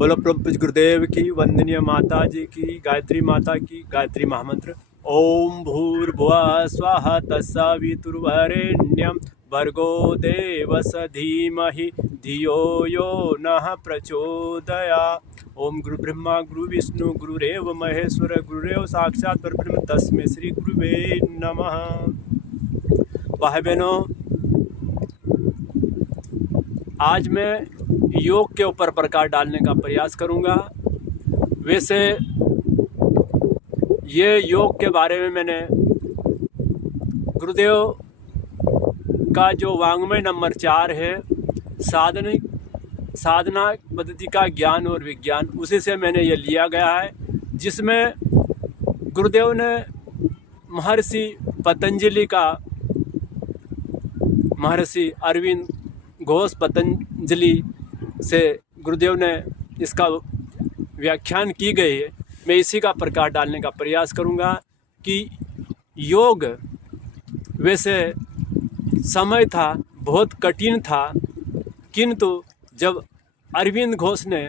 बोलो परम पूज्य गुरुदेव की, वंदनीय माता जी की, गायत्री माता की। गायत्री महामंत्र ओम भूर्भुवः स्वः तत्सवितुर्वरेण्यं भर्गो देवस्य धीमहि धियो यो नः प्रचोदयात्। ओम गुरु ब्रह्मा गुरु विष्णु गुरुरेव महेश्वर गुरुरेव साक्षात् परब्रह्म तस्मै श्री गुरुवे नमः। भाई बहनों, आज मैं योग के ऊपर प्रकाश डालने का प्रयास करूंगा। वैसे ये योग के बारे में मैंने गुरुदेव का जो वाङ्मय नंबर 4 है, साधना पद्धति का ज्ञान और विज्ञान, उसी से मैंने ये लिया गया है, जिसमें गुरुदेव ने महर्षि पतंजलि का, महर्षि अरविंद घोष पतंजलि से गुरुदेव ने इसका व्याख्यान की गई है। मैं इसी का प्रकाश डालने का प्रयास करूंगा कि योग वैसे समय था, बहुत कठिन था, किंतु जब अरविंद घोष ने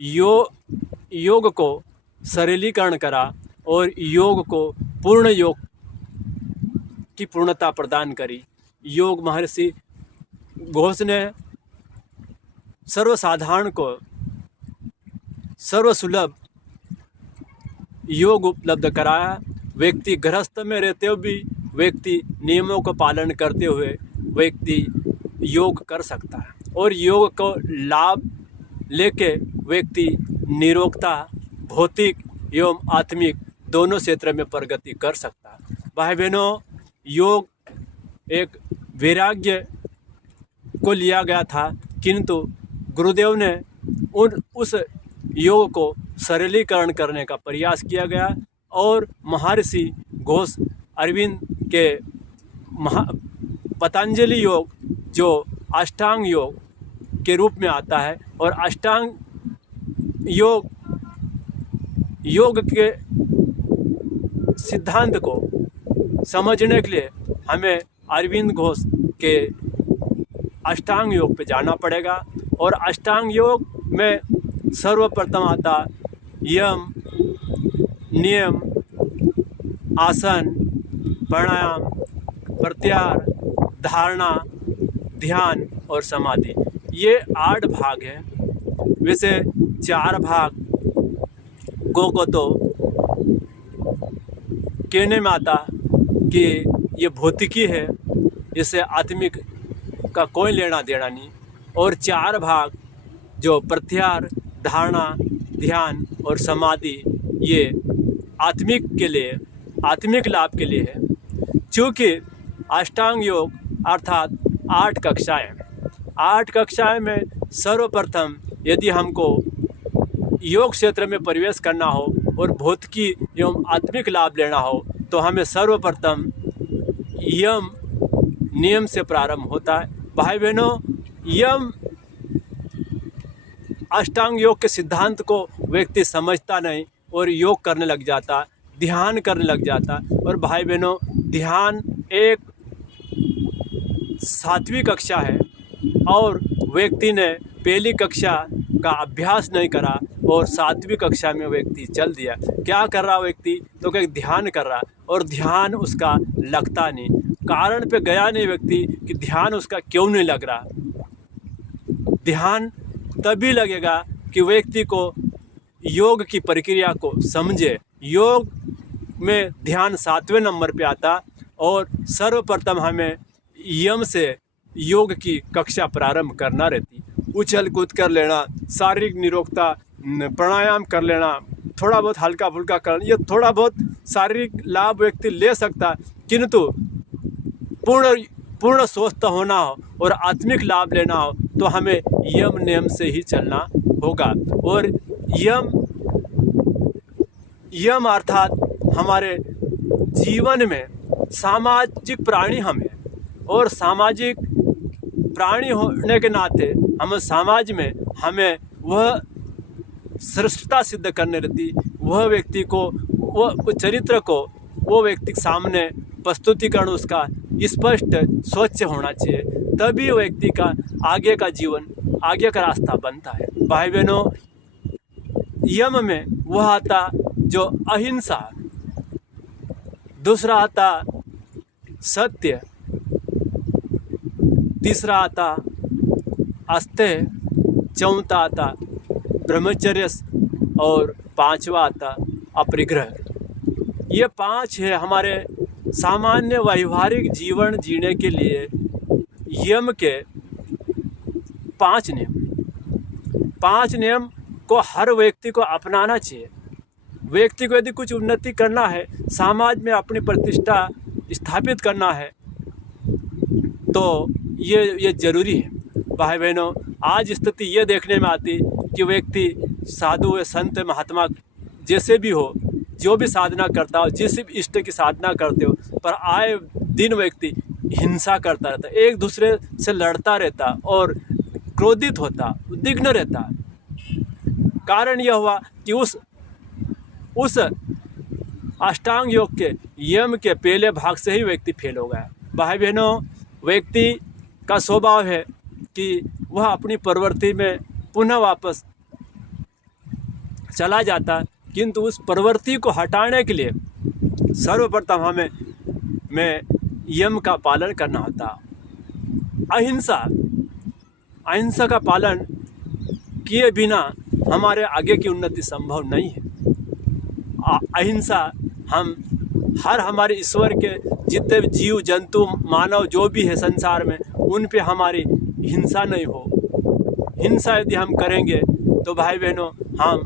योग को सरलीकरण करा और योग को पूर्ण योग की पूर्णता प्रदान करी। योग महर्षि घोष ने सर्वसाधारण को सर्वसुलभ योग उपलब्ध कराया। व्यक्ति गृहस्थ में रहते हुए भी व्यक्ति नियमों का पालन करते हुए व्यक्ति योग कर सकता है और योग को लाभ लेके व्यक्ति निरोगता, भौतिक एवं आत्मिक दोनों क्षेत्र में प्रगति कर सकता है। भाई बहनों, योग एक वैराग्य को लिया गया था, किंतु गुरुदेव ने उस योग को सरलीकरण करने का प्रयास किया गया और महर्षि घोष अरविंद के पतंजलि योग, जो अष्टांग योग के रूप में आता है, और अष्टांग योग के सिद्धांत को समझने के लिए हमें अरविंद घोष के अष्टांग योग पे जाना पड़ेगा। और अष्टांग योग में सर्वप्रथम आता यम, नियम, आसन, प्राणायाम, प्रत्याहार, धारणा, ध्यान और समाधि। ये 8 भाग हैं। वैसे 4 भाग को तो कहने में आता कि ये भौतिकी है, इससे आत्मिक का कोई लेना देना नहीं। और 4 भाग जो प्रत्याहार, धारणा, ध्यान और समाधि, ये आत्मिक के लिए, आत्मिक लाभ के लिए है। चूँकि अष्टांग योग अर्थात 8 कक्षाएं, 8 कक्षाएं में सर्वप्रथम यदि हमको योग क्षेत्र में प्रवेश करना हो और भौतिकी एवं आत्मिक लाभ लेना हो, तो हमें सर्वप्रथम यम, नियम से प्रारंभ होता है। भाई बहनों, यम अष्टांग योग के सिद्धांत को व्यक्ति समझता नहीं और योग करने लग जाता, ध्यान करने लग जाता। और भाई बहनों, ध्यान एक 7वीं कक्षा है और व्यक्ति ने पहली कक्षा का अभ्यास नहीं करा और 7वीं कक्षा में व्यक्ति चल दिया। क्या कर रहा व्यक्ति? तो क्या ध्यान कर रहा, और ध्यान उसका लगता नहीं। कारण पे गया नहीं व्यक्ति कि ध्यान उसका क्यों नहीं लग रहा। ध्यान तभी लगेगा कि व्यक्ति को योग की प्रक्रिया को समझे। योग में ध्यान 7वें नंबर पे आता और सर्वप्रथम हमें यम से योग की कक्षा प्रारंभ करना रहती। उछल कूद कर लेना, शारीरिक निरोगता, प्राणायाम कर लेना, थोड़ा बहुत हल्का फुल्का करना, ये थोड़ा बहुत शारीरिक लाभ व्यक्ति ले सकता, किंतु पूर्ण स्वस्थ होना हो और आत्मिक लाभ लेना हो तो हमें यम नियम से ही चलना होगा। और यम अर्थात हमारे जीवन में सामाजिक प्राणी हम हैं, और सामाजिक प्राणी होने के नाते हम समाज में हमें वह श्रेष्ठता सिद्ध करने रहती, वह व्यक्ति को, वह चरित्र को वो व्यक्ति के सामने प्रस्तुतिकरण उसका स्पष्ट स्वच्छ होना चाहिए, तभी व्यक्ति का आगे का जीवन, आगे का रास्ता बनता है। भाई बहनों, यम में वह आता जो अहिंसा, दूसरा आता सत्य, तीसरा आता अस्तेय, चौथा आता ब्रह्मचर्य और पांचवा आता अपरिग्रह। ये 5 है हमारे सामान्य व्यवहारिक जीवन जीने के लिए यम के 5 नियम। 5 नियम को हर व्यक्ति को अपनाना चाहिए। व्यक्ति को यदि कुछ उन्नति करना है, समाज में अपनी प्रतिष्ठा स्थापित करना है, तो ये ज़रूरी है। भाई बहनों, आज स्थिति ये देखने में आती कि व्यक्ति साधु या संत महात्मा जैसे भी हो, जो भी साधना करता हो, जिस भी इष्ट की साधना करते हो, पर आए दिन व्यक्ति हिंसा करता रहता, एक दूसरे से लड़ता रहता और क्रोधित होता, उद्विग्न रहता। कारण यह हुआ कि उस अष्टांग योग के यम के पहले भाग से ही व्यक्ति फेल हो गया। भाई बहनों, व्यक्ति का स्वभाव है कि वह अपनी प्रवृत्ति में पुनः वापस चला जाता, किंतु उस प्रवृत्ति को हटाने के लिए सर्वप्रथम हमें यम का पालन करना होता। अहिंसा का पालन किए बिना हमारे आगे की उन्नति संभव नहीं है। अहिंसा हमारे ईश्वर के जितने भी जीव जंतु मानव जो भी है संसार में, उन पे हमारी हिंसा नहीं हो। हिंसा यदि हम करेंगे तो भाई बहनों, हम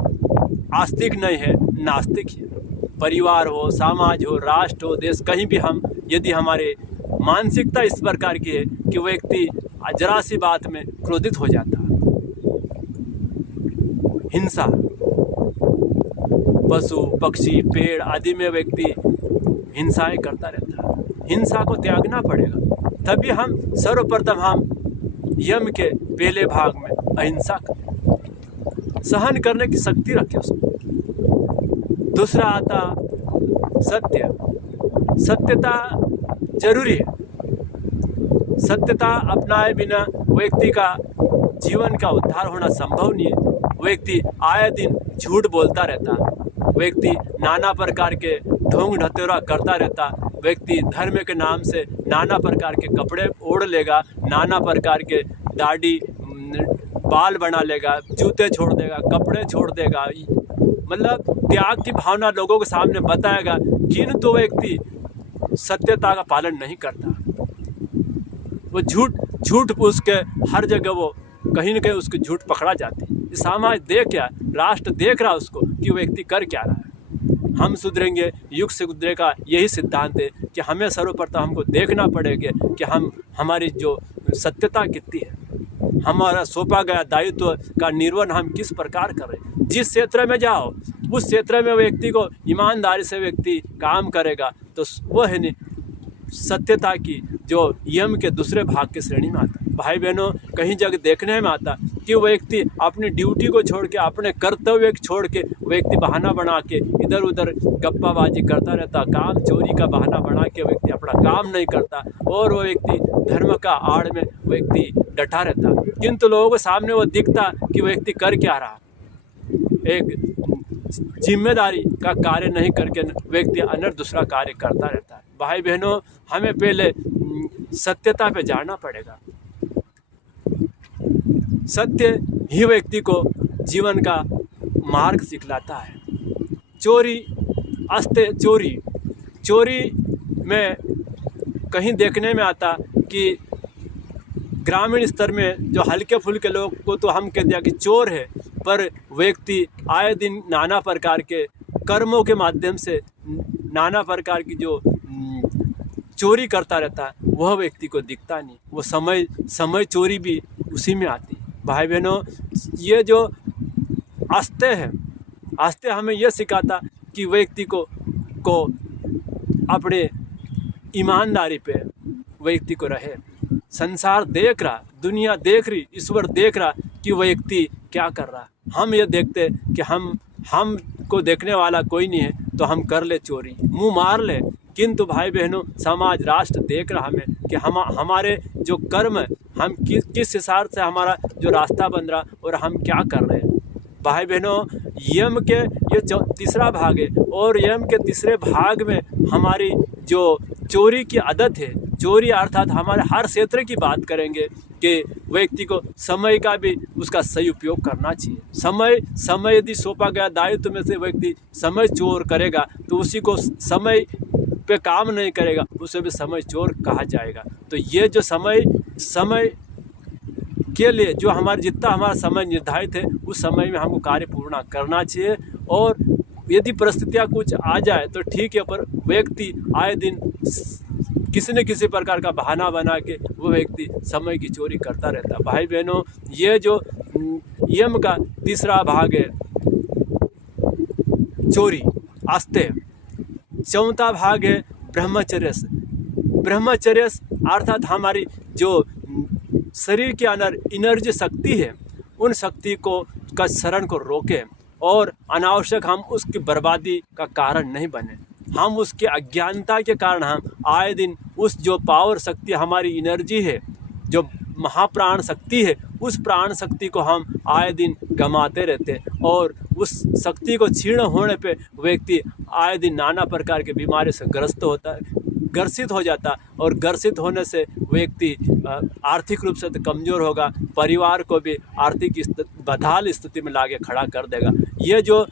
आस्तिक नहीं है, नास्तिक है। परिवार हो, समाज हो, राष्ट्र हो, देश, कहीं भी हम यदि हमारे मानसिकता इस प्रकार की है कि व्यक्ति जरा सी बात में क्रोधित हो जाता। हिंसा, पशु पक्षी पेड़ आदि में व्यक्ति हिंसाएं करता रहता है। हिंसा को त्यागना पड़ेगा, तभी हम सर्वप्रथम हम यम के पहले भाग में अहिंसा करें, सहन करने की शक्ति रखें उसको। दूसरा आता सत्य। सत्यता जरूरी है। सत्यता अपनाए बिना व्यक्ति का जीवन का उद्धार होना संभव नहीं है। व्यक्ति आए दिन झूठ बोलता रहता, व्यक्ति नाना प्रकार के ढोंग ढतोरा करता रहता, व्यक्ति धर्म के नाम से नाना प्रकार के कपड़े ओढ़ लेगा, नाना प्रकार के दाढ़ी बाल बना लेगा, जूते छोड़ देगा, कपड़े छोड़ देगा, मतलब त्याग की भावना लोगों के सामने बताएगा, किंतु व्यक्ति सत्यता का पालन नहीं करता। वो झूठ पूछ के हर जगह वो कहीं न कहीं उसकी झूठ पकड़ा जाती है। समाज देख क्या, राष्ट्र देख रहा उसको कि व्यक्ति कर क्या रहा है। हम सुधरेंगे, युग से सुधरेगा, यही सिद्धांत है कि हमें सर्वप्रथम हमको देखना पड़ेगा कि हमारी जो सत्यता कितनी है, हमारा सौंपा गया दायित्व का निर्वहन हम किस प्रकार कर रहे हैं। जिस क्षेत्र में जाओ, उस क्षेत्र में व्यक्ति को ईमानदारी से व्यक्ति काम करेगा तो वह है सत्यता की जो यम के दूसरे भाग की श्रेणी में आता। भाई बहनों, कहीं जगह देखने में आता कि व्यक्ति अपनी ड्यूटी को छोड़ के, अपने कर्तव्य को छोड़ के व्यक्ति बहाना बना के इधर उधर गप्पाबाजी करता रहता, काम चोरी का बहाना बना के व्यक्ति अपना काम नहीं करता और वो व्यक्ति धर्म का आड़ में व्यक्ति डटा रहता, किंतु लोगों के सामने वो दिखता कि व्यक्ति कर क्या रहा। एक जिम्मेदारी का कार्य नहीं करके व्यक्ति अन्य दूसरा कार्य करता रहता है। भाई बहनों, हमें पहले सत्यता पे जाना पड़ेगा। सत्य ही व्यक्ति को जीवन का मार्ग सिखलाता है। चोरी में कहीं देखने में आता कि ग्रामीण स्तर में जो हल्के फुल्के लोग को तो हम कह दिया कि चोर है, पर व्यक्ति आए दिन नाना प्रकार के कर्मों के माध्यम से नाना प्रकार की जो चोरी करता रहता है, वह व्यक्ति को दिखता नहीं। वो समय चोरी भी उसी में आती। भाई बहनों, ये जो आस्ते है, आस्ते हमें यह सिखाता कि व्यक्ति को अपने ईमानदारी पे व्यक्ति को रहे। संसार देख रहा, दुनिया देख रही, ईश्वर देख रहा कि व्यक्ति क्या कर रहा। हम ये देखते कि हम को देखने वाला कोई नहीं है तो हम कर ले चोरी, मुंह मार ले, किंतु भाई बहनों, समाज राष्ट्र देख रहा हमें कि हमारे जो कर्म है, हम किस हिसाब से हमारा जो रास्ता बन रहा और हम क्या कर रहे हैं। भाई बहनों, यम के ये तीसरा भाग है और यम के तीसरे भाग में हमारी जो चोरी की आदत है, चोरी अर्थात हमारे हर क्षेत्र की बात करेंगे कि व्यक्ति को समय का भी उसका सही उपयोग करना चाहिए। समय यदि सौंपा गया दायित्व में से व्यक्ति समय चोर करेगा तो उसी को समय पे काम नहीं करेगा, उसे भी समय चोर कहा जाएगा। तो ये जो समय के लिए जो जितना हमारा समय निर्धारित है उस समय में हमको कार्य पूर्ण करना चाहिए। और यदि परिस्थितियाँ कुछ आ जाए तो ठीक है, पर व्यक्ति आए दिन किसी न किसी प्रकार का बहाना बना के वो व्यक्ति समय की चोरी करता रहता है। भाई बहनों, ये जो यम का तीसरा भाग है चोरी आस्ते, चौथा भाग है ब्रह्मचर्य अर्थात हमारी जो शरीर के अंदर एनर्जी शक्ति है उन शक्ति को का शरण को रोके और अनावश्यक हम उसकी बर्बादी का कारण नहीं बने। हम उसके अज्ञानता के कारण हम आए दिन उस जो पावर शक्ति हमारी एनर्जी है, जो महाप्राण शक्ति है, उस प्राण शक्ति को हम आए दिन गंवाते रहते हैं और उस शक्ति को क्षीण होने पे व्यक्ति आए दिन नाना प्रकार के बीमारी से ग्रसित हो जाता और ग्रसित होने से व्यक्ति आर्थिक रूप से तो कमज़ोर होगा, परिवार को भी आर्थिक बदहाल स्थिति में लाके खड़ा कर देगा। ये जो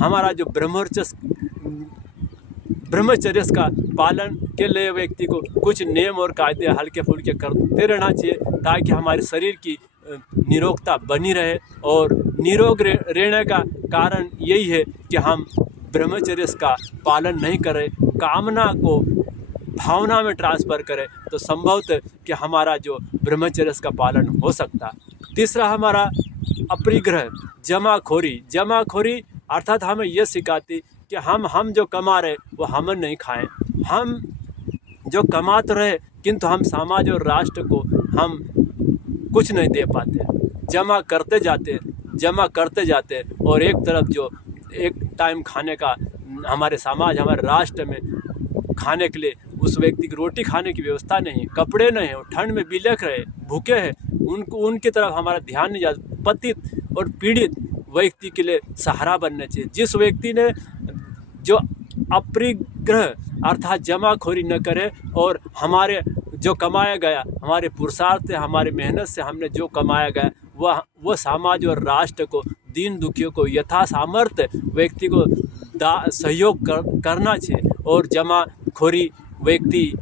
हमारा जो ब्रह्मचर्य का पालन के लिए व्यक्ति को कुछ नियम और कायदे हल्के फुल्के करते रहना चाहिए ताकि हमारे शरीर की निरोगता बनी रहे। और निरोग रहने का कारण यही है कि हम ब्रह्मचर्य का पालन नहीं करें, कामना को भावना में ट्रांसफ़र करें तो संभवतः कि हमारा जो ब्रह्मचर्य का पालन हो सकता। तीसरा हमारा अपरिग्रह जमाखोरी अर्थात हमें यह सिखाती कि हम जो कमा रहे वो हम नहीं खाएं। हम जो कमा तो रहे किंतु हम समाज और राष्ट्र को हम कुछ नहीं दे पाते, जमा करते जाते और एक तरफ जो एक टाइम खाने का हमारे समाज हमारे राष्ट्र में खाने के लिए उस व्यक्ति की रोटी खाने की व्यवस्था नहीं है, कपड़े नहीं है, ठंड में बिलख रहे भूखे हैं, उनकी तरफ हमारा ध्यान नहीं जाता। पतित और पीड़ित व्यक्ति के लिए सहारा बनना चाहिए। जिस व्यक्ति ने जो अपरिग्रह अर्थात जमाखोरी न करे और हमारे जो कमाया गया हमारे पुरुषार्थ से हमारी मेहनत से हमने जो कमाया गया वह समाज और राष्ट्र को दीन दुखियों को यथा सामर्थ्य व्यक्ति को सहयोग करना चाहिए। और जमाखोरी व्यक्ति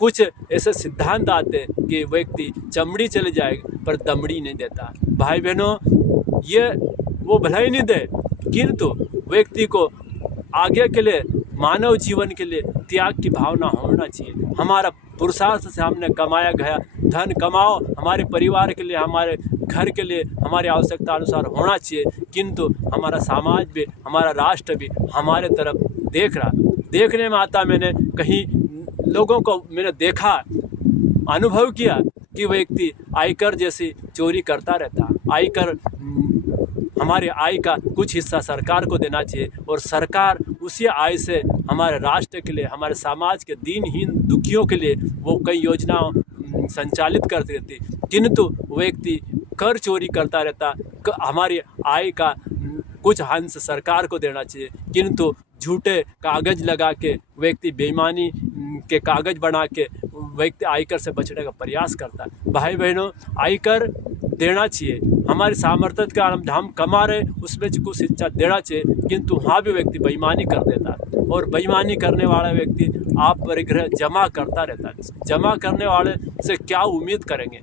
कुछ ऐसे सिद्धांत आते हैं कि व्यक्ति चमड़ी चले जाएगा पर दमड़ी नहीं देता। भाई बहनों, ये वो भलाई नहीं दे किंतु व्यक्ति को आगे के लिए मानव जीवन के लिए त्याग की भावना होना चाहिए। हमारा पुरुषार्थ से हमने कमाया गया धन कमाओ हमारे परिवार के लिए, हमारे घर के लिए, हमारी आवश्यकता अनुसार होना चाहिए, किंतु हमारा समाज भी हमारा राष्ट्र भी हमारे तरफ देखने में आता। मैंने कहीं लोगों को मैंने देखा, अनुभव किया कि व्यक्ति आयकर जैसी चोरी करता रहता। आयकर हमारे आय का कुछ हिस्सा सरकार को देना चाहिए और सरकार उसी आय से हमारे राष्ट्र के लिए, हमारे समाज के दीनहीन दुखियों के लिए वो कई योजनाओं संचालित करती रहती, किंतु व्यक्ति कर चोरी करता रहता। हमारी आय का कुछ अंश सरकार को देना चाहिए, किंतु झूठे कागज लगा के व्यक्ति बेईमानी के कागज बना के व्यक्ति आयकर से बचने का प्रयास करता है। भाई बहनों, आयकर देना चाहिए, हमारे सामर्थ्य का हम कमा रहे उसमें कुछ हिस्सा देना चाहिए, किंतु वहाँ भी व्यक्ति बेईमानी कर देता है और बेईमानी करने वाला व्यक्ति अपरिग्रह जमा करता रहता है। जमा करने वाले से क्या उम्मीद करेंगे?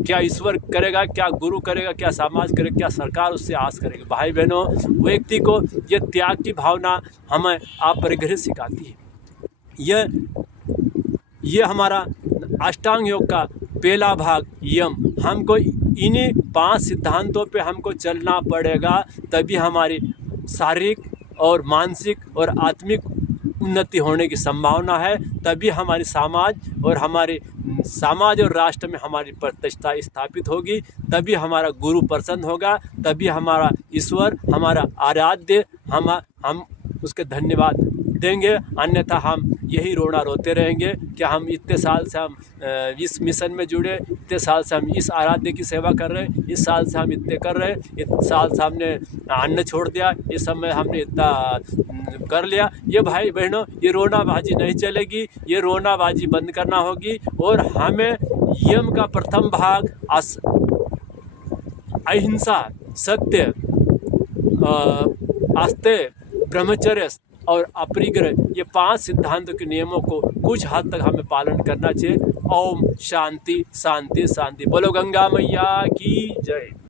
क्या ईश्वर करेगा, क्या गुरु करेगा, क्या समाज करेगा, क्या सरकार उससे आस करेगी? भाई बहनों, व्यक्ति को ये त्याग की भावना हमें अपरिग्रह सिखाती है। ये हमारा अष्टांग योग का पहला भाग यम। हमको इन्हीं 5 सिद्धांतों पे हमको चलना पड़ेगा, तभी हमारी शारीरिक और मानसिक और आत्मिक उन्नति होने की संभावना है। तभी हमारी समाज और राष्ट्र में हमारी प्रतिष्ठा स्थापित होगी, तभी हमारा गुरु प्रसन्न होगा, तभी हमारा ईश्वर हमारा आराध्य हम उसके धन्यवाद देंगे। अन्यथा हम यही रोना रोते रहेंगे कि हम इतने साल से हम इस मिशन में जुड़े, इतने साल से हम इस आराध्य की सेवा कर रहे हैं, इस साल से हम इतने कर रहे हैं, इतने साल से हमने अन्न छोड़ दिया, इस समय हमने इतना कर लिया। ये भाई बहनों, ये रोनाबाजी नहीं चलेगी, ये रोनाबाजी बंद करना होगी। और हमें यम का प्रथम भाग अहिंसा, सत्य, आस्तेय, ब्रह्मचर्य और अपरिग्रह, ये 5 सिद्धांतों के नियमों को कुछ हद तक हमें पालन करना चाहिए। ओम शांति शांति शांति। बोलो गंगा मैया की जय।